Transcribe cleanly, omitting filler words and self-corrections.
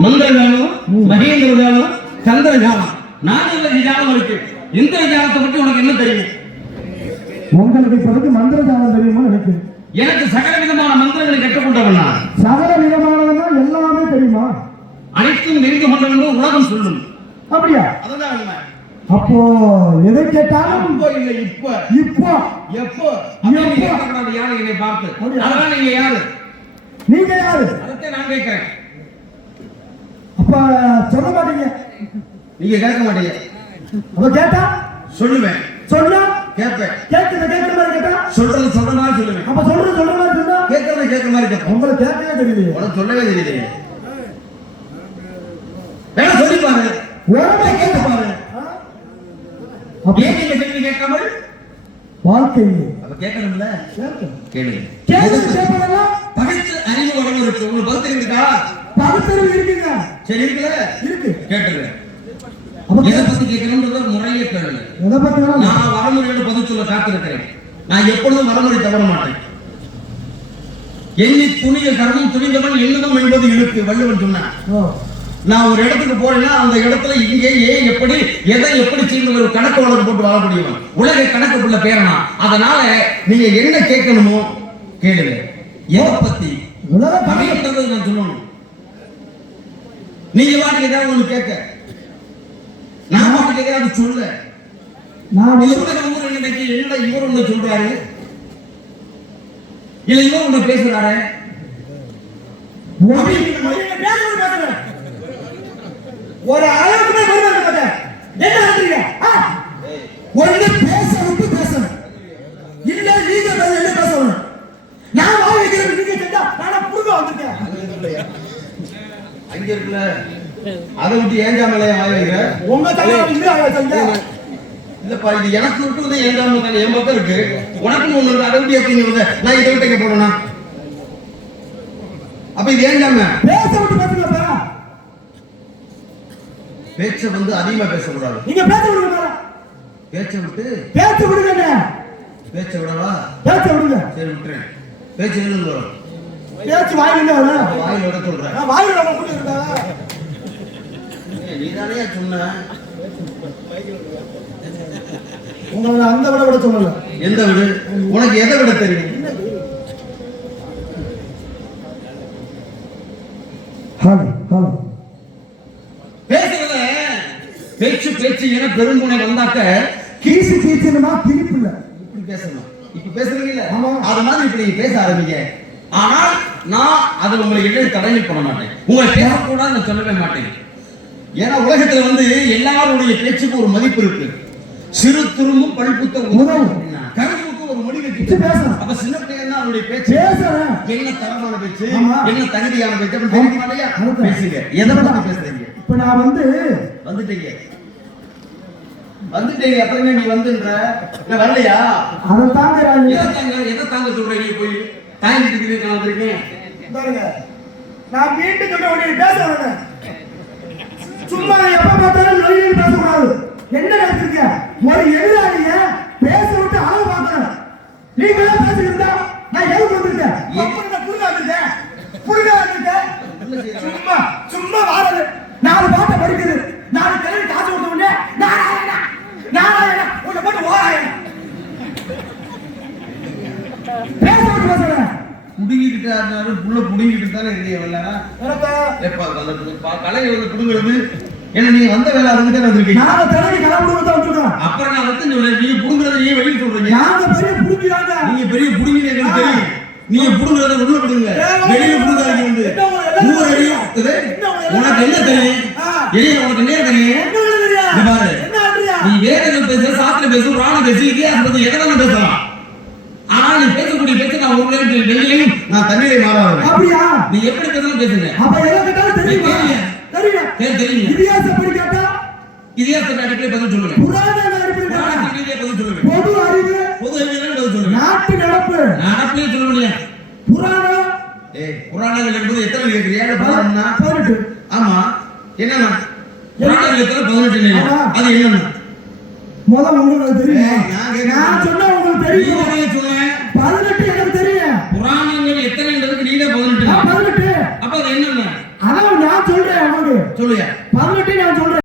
மந்திரஜாலம், மகேந்திர ஜாலம், சந்திர ஜாலம், 4 ஜாலம் இருக்கு. இந்த ஜாலத்தை பற்றி உனக்கு என்ன தெரியும்? உங்களுக்கு இப்போதைக்கு மந்திர ஜாலம் தெரியுமா? எனக்கு சகல விதமான மந்திரங்களை கற்றுக்கொண்டவனா. சகல விதமானதுன்னா எல்லாமே தெரியுமா? அனைத்தும் தெரிந்து கொண்டவன் உலகம் சொல்லும். அப்படியா? அதுதான் உண்மை. அப்போ எதை கேட்டாலும் இப்போ இல்லை, இப்போ இப்போ எப்போ யாரு என்னை பார்த்து அதெல்லாம் நீங்க யாரு? நீங்க யாரு? அதை நான் கேட்கிறேன். அப்ப சொல்ல மாட்டீங்க. நீங்க கேட்க மாட்டீங்க. அப்ப கேட்டா சொல்லுவேன். சொன்னா கேட்பேன். கேட்கிற மாதிரி கேட்டா சொல்ற மாதிரி சொல்லுவேன். அப்ப சொல்ற மாதிரி சொன்னா கேட்கற மாதிரி கேட்பேன். உங்களுக்கு கேட்கவே தெரியலையே. உனக்கு சொல்லவே தெரியலையே. வேணா சொல்லி பாரு. உடனே கேட்டு பாரு. ஏன் நீங்க கேள்வி கேட்காமல் வாழ்க்கை அப்ப கேட்கணும்ல? கேளு. கேட்பதெல்லாம் பகைத்து அறிவு வளம் இருக்கு. உங்களுக்கு பகுத்தறிவு இருக்கா? பகுத்தறிவு இருக்குங்க. சரி, இருக்குல்ல? இருக்கு. கேட்டுங்க. எதை பத்தி கேட்கணும்ன்றத முறையே கேளுங்க. எதை பத்தி? நான் வரமுறையோட பதில் சொல்ல காத்திருக்கிறேன். நான் எப்பொழுதும் வரமுறை தவற மாட்டேன். எண்ணி துணிய கர்மம் துணிந்தவன் எண்ணுதம் என்பது இழுக்கு. வள்ளுவன் சொன்னான். நான் ஒரு இடத்துக்கு போறேன்னா அந்த இடத்துல இங்கே ஏன் எப்படி எதை எப்படி செய்யணும் ஒரு கணக்கு வழக்கு போட்டு வாழக்கூடியவன். உலக கணக்குள்ள பேரனா. அதனால நீங்க என்ன கேட்கணுமோ கேளுங்க. எதை பத்தி பகைன்றது நான் சொல்லணும். நீங்க வாட்டி ஏதாவது ஒண்ணு கேட்க, நான் வாட்டி கேட்க சொல்ல. நான் இன்னைக்கு என்னடா இவர் ஒண்ணு சொல்றாரு, இல்ல இவர் ஒண்ணு பேசுறாரு. ஒரு அளவுக்கு என்ன பண்றீங்க? ஒண்ணு பேச விட்டு பேசணும், இல்ல நீங்க என்ன பேசணும். நான் வாய் வைக்கிறேன், நீங்க கேட்டா நான் புடுங்க வந்துட்டேன். அங்க இருக்குல்ல, அதை விட்டு ஏஞ்சாமலையா வாய் வைக்கிற? உங்க தலைவர் இல்ல இல்லப்பா, இது எனக்கு விட்டு வந்து ஏஞ்சாம தானே என் பக்கம் இருக்கு. உனக்குன்னு ஒண்ணு இருக்கு, அதை விட்டு ஏத்தீங்க. நான் இதை விட்டு எங்க போறேன்னா அப்ப இது ஏஞ்சாம பேச விட்டு பேசுங்க. பேச்ச வந்து அதிகமா பேசக்கூடாது. நீங்க பேச விடுங்க. பேச்ச விட்டு பேச விடுங்க. பேச்ச விடவா? பேச விடுங்க. சரி, விட்டுறேன். பேச்சு இருந்து வரும். பேச்சு வாயில வரும். வாயில விட சொல்றேன். நான் வாயில நம்ம கூட்டி இருக்கா? நீதானே சொன்ன. உங்களை அந்த விட சொல்லல. எந்த விடு? உனக்கு எதை விட தெரியும்? பேசுறத பேச்சு பேச்சு என பெருங்குணை வந்தாக்க கீசு கீச்சுமா கிழிப்பு இல்ல. இப்படி பேசணும். இப்ப பேசுறீங்கல்ல, அது மாதிரி இப்படி பேச ஆரம்பிங்க. ஆனால் நான் அதை உங்களை இடையே தடையில் பண்ண மாட்டேன். உங்களை பேசக்கூடாது நான் சொல்லவே மாட்டேன். ஏன்னா உலகத்துல வந்து எல்லாருடைய பேச்சுக்கு ஒரு மதிப்பு இருக்கு. சிறு துரும்பும் பல்புத்த உதவும். கரும்புக்கு ஒரு மொழி வச்சு பேசணும். அப்ப சின்ன பிள்ளைங்க அவருடைய பேச்சு என்ன தரமான பேச்சு, என்ன தகுதியான பேச்சு அப்படி தெரியுமா இல்லையா? பேசுங்க. எதை பத்தி பேசுறீங்க? இப்ப நான் வந்துட்டீங்க. அப்புறமே நீ வந்துன்ற வரலையா? அதை தாங்க. எதை தாங்க சொல்றீங்க? போய் தாங்கிட்டு வந்திருக்கேன். நான் வீட்டுக்கு உடனே பேச வரேன். சும்மா எப்ப பார்த்தாலும் நொழியில் பேசக்கூடாது. என்ன நடத்திருக்க? ஒரு எதிராளிய பேச விட்டு அளவு பார்க்கணும். நீங்களே பேசிக்கிட்டா நான் எதுக்கு வந்திருக்கேன்? சும்மா சும்மா வாரது. 4 பாட்டை படிக்குது, 4 கிழமை காசு கொடுத்த உடனே நாராயணா நாராயணா உன்னை போட்டு ஓராயணா பேச விட்டு பேசுறேன். புடிங்கிட்டு புள்ள புடிங்கிட்டு தானே இருக்கீங்க. கலை புடுங்கிறது என்ன? நீங்க வந்த வேலை அதுக்கிட்டே வந்திருக்கீங்க. நாங்க தலைவி கலப்புடுங்க வந்துருக்கோம். அப்புறம் நான் வந்து நீங்க புடுங்கிறது நீங்க வெளியில சொல்றீங்க. நாங்க பெரிய புடுங்கிறாங்க. நீங்க பெரிய புடுங்கினே எனக்கு தெரியும். நீங்க புடுங்கிறத உள்ள புடுங்க, வெளியில புடுங்காதீங்க. வந்து ஊர் அடியும் உனக்கு என்ன தெரியும்? எலிய உனக்கு என்ன தெரியும்? பாரு, நீ வேதங்கள் பேசுற, சாத்திர பேசு, புராணம் பேசு, இதிகாசம் பேசு, எதனால பேசலாம். ஆனால் நீ பேசக்கூடிய பேச்சு நான் ஒரு டெல்லியிலையும் நான் தண்ணீரை மாறாவேன். அப்படியா? நீ எப்படி பேசணும் பேசுங்க. அப்ப எதை கேட்டாலும் தெரியுமா? தெரியும். இதிகாசம் படி கேட்டா இதிகாசத்தை அடிப்படையில் பதில் சொல்லுங்க. புராண அடிப்படையில் பதில் சொல்லுங்க. பொது அறிவு பதில் சொல்லுங்க. நாட்டு நடப்பிலே சொல்ல முடியாது. புராணம் புராணங்கள் என்பது எத்தனை கேட்கிறீங்க? 18. ஆமா, என்னன்னா புராணங்கள் எத்தனை? 18. அது என்னன்னா முதல்ல உங்களுக்கு தெரியும். நான் சொன்ன உங்களுக்கு தெரியும். சொன்னேன் 18 எனக்கு தெரியும். புராணங்கள் எத்தனைன்றதுக்கு நீங்க 18. அப்ப அது என்னன்னா அதான் நான் நான் சொல்றேன் உங்களுக்கு சொல்லுங்க. 18 நான் சொல்றேன்.